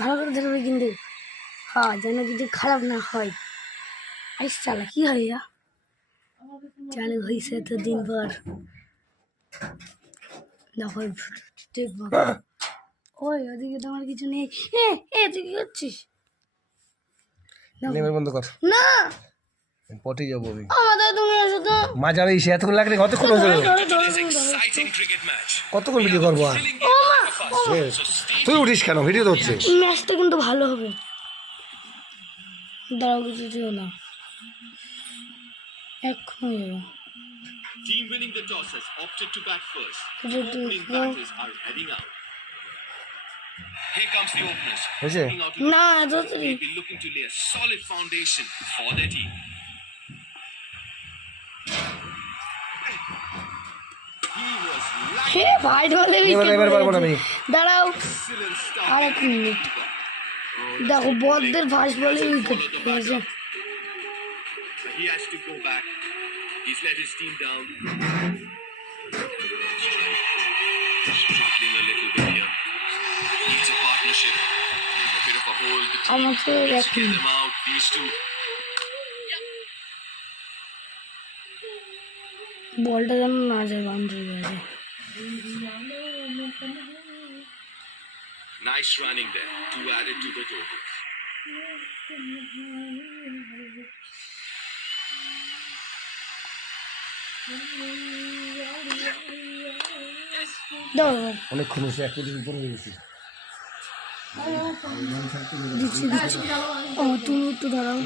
ভালো করে ধরবে কিন্তু, হ্যাঁ, যেন কিছু খারাপ না হয়। আইস চালা কি হয় ইয়া চালু হয়েছে তো দিন পর দেখো দেখবো। ওই ওদিকে তোমার কিছু নেই। তুই কি করছিস? বন্ধ কর না, পটে যাবো আমি। আমাদের তুমি এসো তো। মাঝারে এসে এতক্ষণ লাগলে কতক্ষণ হয়েছে? কতক্ষণ ভিডিও করবো আর? তুই উঠিস কেন? ভিডিও তো হচ্ছে। ম্যাচটা কিন্তু ভালো হবে। দাঁড়াও, কিছু দিও না, এখন যাবো। Team winning the toss has opted to bat first. এটা The opening দেখো। batters are heading out. Here comes the openers. হয়েছে? Looking out না, to- এত তাড়াতাড়ি। They'll be looking to lay a solid foundation for their team. He was হে ভাই বলে এবার পারবো না আমি। দাঁড়াও excellent start. আর এক মিনিট। দেখো বলদের ফার্স্ট বলে উইকেট পেয়েছে। He has to go back. He's let his team down. Struggling a little bit here. Needs a partnership. A bit of a hold. The team আমাকে let's এক get minute. them out. These two. বলটা যেন না যায় boundary বাইরে। Nice running there. Two added to the total. দাও অনেকক্ষণ হয়েছে, 1 মিনিট উপরে হয়ে গেছি। দিচ্ছি। ও তুমি একটু দাঁড়াও।